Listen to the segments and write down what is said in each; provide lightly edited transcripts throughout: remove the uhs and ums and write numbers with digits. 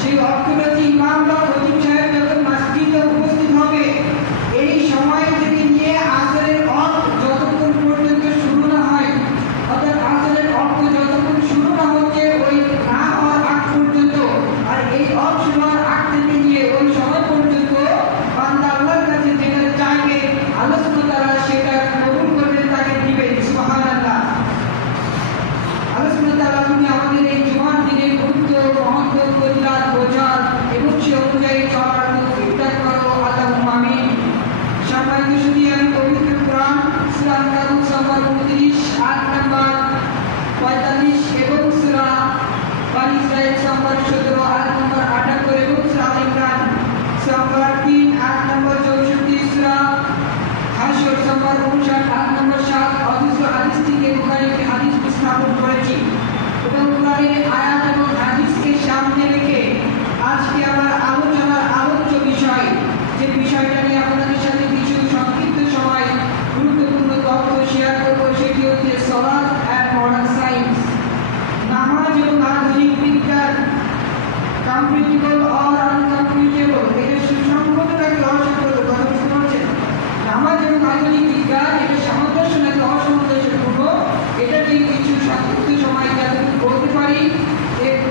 সেই অর্থটা যে ইমাম বা খতিব সাহেব যখন মসজিদে উপস্থিত হবে, এই সময় থেকে নিয়ে আসরের অর্থ যতক্ষণ পর্যন্ত শুরু না হয়, অর্থাৎ আসরের অর্থ যতক্ষণ শুরু না হচ্ছে ওই না হওয়ার আগ পর্যন্ত, আর এই অর্থ শুরু হওয়ার আগ থেকে নিয়ে ওই সময় পর্যন্ত বান্দা আল্লাহর কাছে যেটা চাইবে আল্লাহ সুবহানাহু ওয়া তাআলা সেটা কবুল করবেন, তাকে দিবেন। সুবহানাল্লাহ। আল্লাহ সুবহানাহু ওয়া তাআলা তিনি আমাদের এই জুমার দিনে গুরুত্ব, মহত্ব, কল্যাণ বোঝার এবং সে অনুযায়ী চলার তৌফিক দান করো। আল্লাহুম্মা আমিন। সম্মানিত শুধু আমি পবিত্র কোরআন সূরা আন-নাবুত নম্বর 29 আয়াত নম্বর 45 এবং সূরা বানী ইসরাঈল নম্বর 17 আয়াত নম্বর 78 এবং সূরা আল ইমরান নম্বর 3 আয়াত নম্বর 64, সূরা হাশর নম্বর 59 আয়াত নম্বর 7 অথচ হাদিস থেকে বুখারীর হাদিস স্থাপন করেছি এবং কোরআনের আয়াত এবং হাদিসকে সামনে রেখে আজকে আমার আলোচনার আলোচ্য বিষয়, যে বিষয়টা নিয়ে আপনাদের সাথে কিছু সংক্ষিপ্ত সময় গুরুত্বপূর্ণ তথ্য শেয়ার করব, সেটি হচ্ছে সালাত এন্ড মডার্ন সায়েন্স। নামাজ এবং আধুনিক বিজ্ঞান, কম্পিটেবল অর আনকম্পিটেবল, এটা সুসংগত নাকি অসংগত, কথা বুঝতে পারছেন? নামাজ এবং আধুনিক বিজ্ঞান এটা সামঞ্জস্য নাকি অসামঞ্জস্যপূর্ণ, এটা নিয়ে কিছু সংক্ষিপ্ত সময় যতটুকু বলতে পারি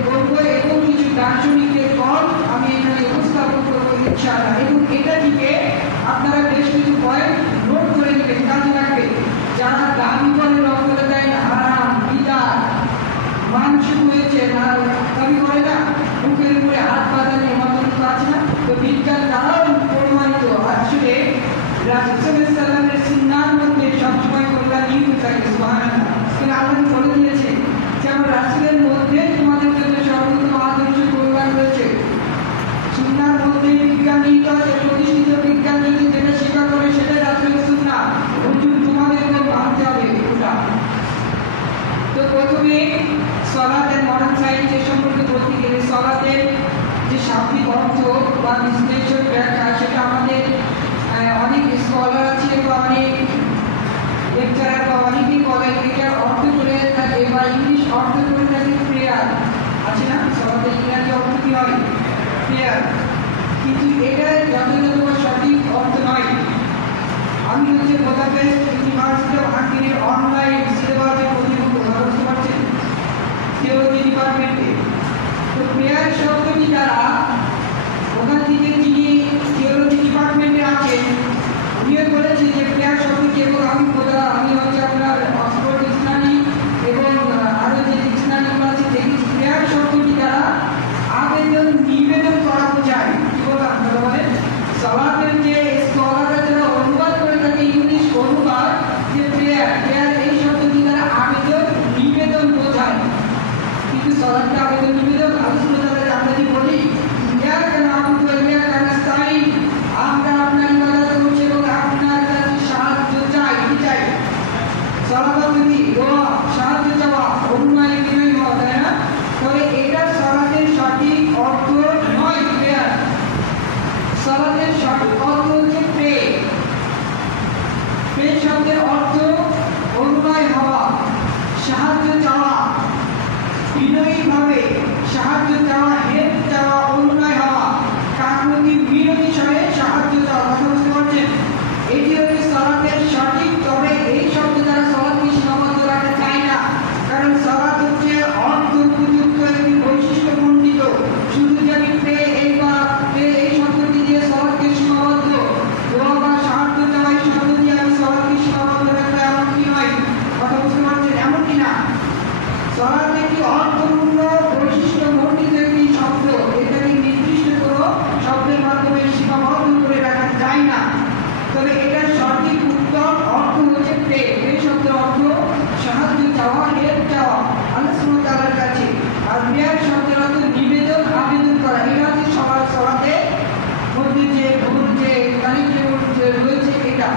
বলবো এবং কিছু দার্শনিকের পথ আমি এখানে উপস্থাপন করবো ইনশাআল্লাহ। এবং এটা থেকে আপনারা বেশ কিছু পয়েন্ট নোট করে নেবেন, কাজে লাগবে। যারা দাবি করে রক্তটা দেয় না, হারাম, বিদাত, মানসিক হয়েছে না, দাবি করে না, মুখের উপরে হাত বাঁধানো মতন আছে না, তো বিজ্ঞান দ্বারাও প্রমাণিত আসলে রাসূল সাল্লাল্লাহু আলাইহি ওয়াসাল্লামের সুন্নাহর মধ্যে সবসময় কল্যাণ নিহিত থাকে। সুবহানাল্লাহ। কিন্তু আল্লাহ বলে দিয়েছে যে আমার রাসূলের মধ্যে তোমাদের জন্য সর্বোত্তম আদর্শ কল্যাণ রয়েছে। সুন্নাহর মধ্যে বিজ্ঞান নিহিত আছে, প্রতিষ্ঠিত বিজ্ঞান যদি যেটা স্বীকার করে সেটাই রাসূলের সুন্নাহ, হুজুর তোমাদেরকেও মানতে হবে ওটা। তো প্রথমে সালাত এন্ড মডার্ন সায়েন্স এর সম্পর্কে বলতে গেলে সালাতের যে শাব্দিক অর্থ বা বিশ্লেষণ ব্যাখ্যা, সেটা আমাদের অনেক স্কলার আছে বা অনেক লেকচারার বা অনেকেই বলেন এটার অর্থ করে থাকে বা ইংলিশ অর্থ করে থাকে প্রেয়ার, আছে না? সালাতের ইংরেজি অর্থ কি হয়? প্রেয়ার। কিন্তু এটা যথাযথ বা সঠিক অর্থ নয়। আমি হচ্ছে বুদাপেস্ট ইউনিভার্সিটি অফ হাঙ্গেরির অনলাইন সিলেবাসে প্রতিনিধিত্ব বুঝতে পারছেন, থিওলজি ডিপার্টমেন্টে। তো প্রেয়ার শব্দটি দ্বারা ওখান থেকে যিনি থিওলজি ডিপার্টমেন্টে আছেন উনিও বলেছেন যে প্রেয়ার শব্দটি, এবং আমি হচ্ছে আপনার অক্সফোর্ড ডিকশনারি এবং আরও যে ডিকশনারিগুলো আছে দেখেছি, প্রেয়ার শব্দটি দ্বারা আবেদন, নিবেদন করা বোঝায়। কি বললাম বলেন? সালাতের যে স্কলাররা যারা অনুবাদ করে থাকে, ইংলিশ অনুবাদ, যে প্রেয়ার এই শব্দটি দ্বারা আবেদন, নিবেদন বোঝায়। কিন্তু সালাতে আবেদন, নিবেদন আল্লাহ সুবহানাহু ওয়া তাআলা আমরা কি বলি, ইয়াকা না'বুদু ওয়া ইয়াকা নাস্তাঈন, আমরা আপনার ইবাদত করছি এবং আপনার কাছে সাহায্য চাই। কি চাই? সালাত কি? দোয়া, সাহায্য চাওয়া, অনুনয় বিনয় হওয়া, তাই না? তবে এটা সালাতের সঠিক অর্থ নয়। প্রেয়ার সালাতের সঠিক অর্থ হচ্ছে প্রে। প্রে শব্দের অর্থ অনুনয় হওয়া, সাহায্য চাওয়া, বিনয়ীভাবে সাহায্য চাওয়া, হেল্প চাওয়া, অনুনয় হওয়া, কাকুতি বিনয়ী স্বরে সাহায্য চাওয়া। কথা বুঝতে পারছেন? এটি হচ্ছে সালাতের সঠিক। তবে এই শব্দ দ্বারা সালাতকে সীমাবদ্ধ রাখা যায় না, কারণ সালাত হচ্ছে অর্থ উপযুক্ত একটি বৈশিষ্ট্য মণ্ডিত। শুধু যে আমি প্রে এই শব্দটি দিয়ে সালাতকে সীমাবদ্ধ, দোয়া বা সাহায্য চাওয়া এই শব্দ দিয়ে আমি সালাতকে সীমাবদ্ধ রাখবো এমনটি নয়। কথা বুঝতে পারছেন? এমনটি না। সালাত একটি অর্থপূর্ণ বৈশিষ্ট্য মণ্ডিত একটি শব্দ, এটাকে নির্দিষ্ট কোনো শব্দের মাধ্যমে সীমাবদ্ধ করে রাখা যায় না। তবে এটার সঠিক উত্তর অর্থ হচ্ছে প্রে। এই শব্দের অর্থ সাহায্য চাওয়া, হেল্প চাওয়া আল্লাহ সুবহানাহু ওয়া তাআলার কাছে। আর প্রেয়ার শব্দের অর্থ নিবেদন, আবেদন করা। এটা হচ্ছে সবার সালাতের মধ্যে যে ভুল, যে কানেক্টেড রয়েছে এটা।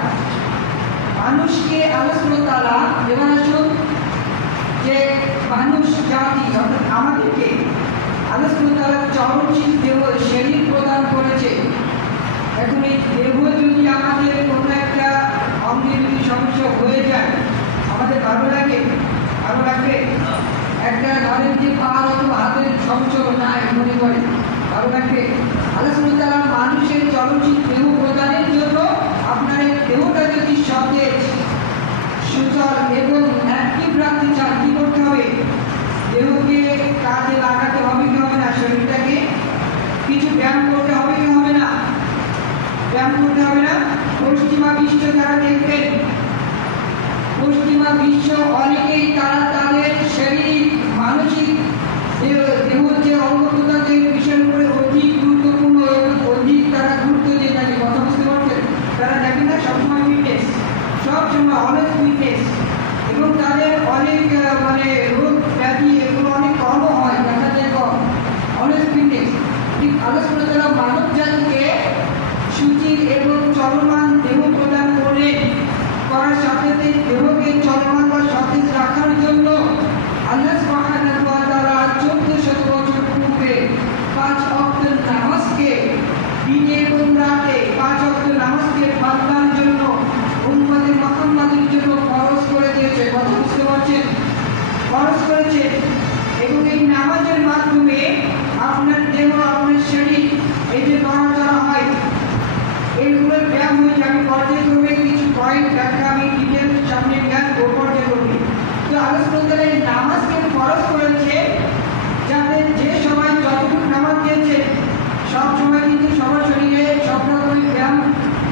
মানুষকে আল্লাহ সুবহানাহু ওয়া তাআলা, এবার আসুন যে মানুষ জাতি অর্থাৎ আমাদেরকে আল্লাহ সুবহানাহু ওয়া তাআলা চরমশীল দেহ শরীর প্রদান করেছে। এখন এই দেহ যদি আমাদের কোনো একটা অঙ্গে যদি সমস্যা হয়ে যায়, আমাদের ভালো লাগে? ভালো লাগবে? একটা ধরেন যে পা অথবা হাতের সমস্যা নাই মনে করে, চলনশীল দেহ প্রদানের জন্য আপনার এই দেহটা যদি সতেজ সুচল এবং অ্যাক্টিভ রাখতে চান কি করতে হবে? দেহকে কাজে লাগাতে হবে কি হবে না? শরীরটাকে কিছু ব্যায়াম করতে হবে কি হবে না? ব্যায়াম করতে হবে না? পশ্চিমা বিশ্ব যারা দেখবেন, পশ্চিমা বিশ্ব অনেকেই তারা তাদের শারীরিক মানসিক দেহের যে অঙ্গপ্রত্যঙ্গের বিষয়ের উপরে অধিক গুরুত্বপূর্ণ এবং অধিক তারা গুরুত্ব দিয়ে থাকে। কথা বুঝতে পারছেন? তারা দেখেন না সবসময় ফিটনেস, সবসময় অনেক ফিটনেস, এবং তাদের অনেক মানে রোগ ব্যাধি এগুলো অনেক কমও হয়, দেখা যায় কম, অনেক ফিটনেস। ঠিক আলোচনা তারা মানব জাতিকে সুচির এবং চলমান দেহ প্রদান করে করার সাথে দেহকে চলমান বা সতেজ রাখার জন্য আল্লাহ সুবহানাহু ওয়া তাআলা 1400 বছর পূর্বে 5 ওয়াক্ত নামাজকে দিনে এবং রাতে 5 ওয়াক্ত নামাজকে বান্দার জন্য উম্মতে মুহাম্মাদের জন্য ফরজ করে দিয়েছে। কথা বুঝতে পারছেন? ফরজ করেছে, এবং এই নামাজের মাধ্যমে আপনার দেহ আপনার শরীর এই যে নড়াচড়া হয় এইগুলোর ব্যায়াম হয়ে যাবে। পর্যায়ক্রমে কিছু পয়েন্ট ব্যাখ্যা আমি ডিটেল সামনে জ্ঞান পর্যায়ক্রমে। তো আলোচনা এই নামাজকে ফরজ করেছে যাতে যে সময় যতটুকু নামাজ দিয়েছে সব সময় কিন্তু সবার শরীরে সব রকমের ব্যায়াম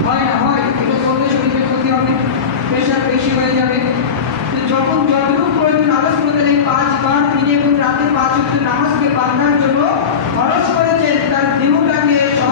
হয় না, হয় এটা করলে শরীরের ক্ষতি হবে, প্রেশার বেশি হয়ে যাবে। তো যখন যতটুকু প্রয়োজন আলোচনা এই 5 বার দিনে এবং রাতে 5 ওয়াক্ত নামাজকে বান্দার জন্য ফরজ করেছেন,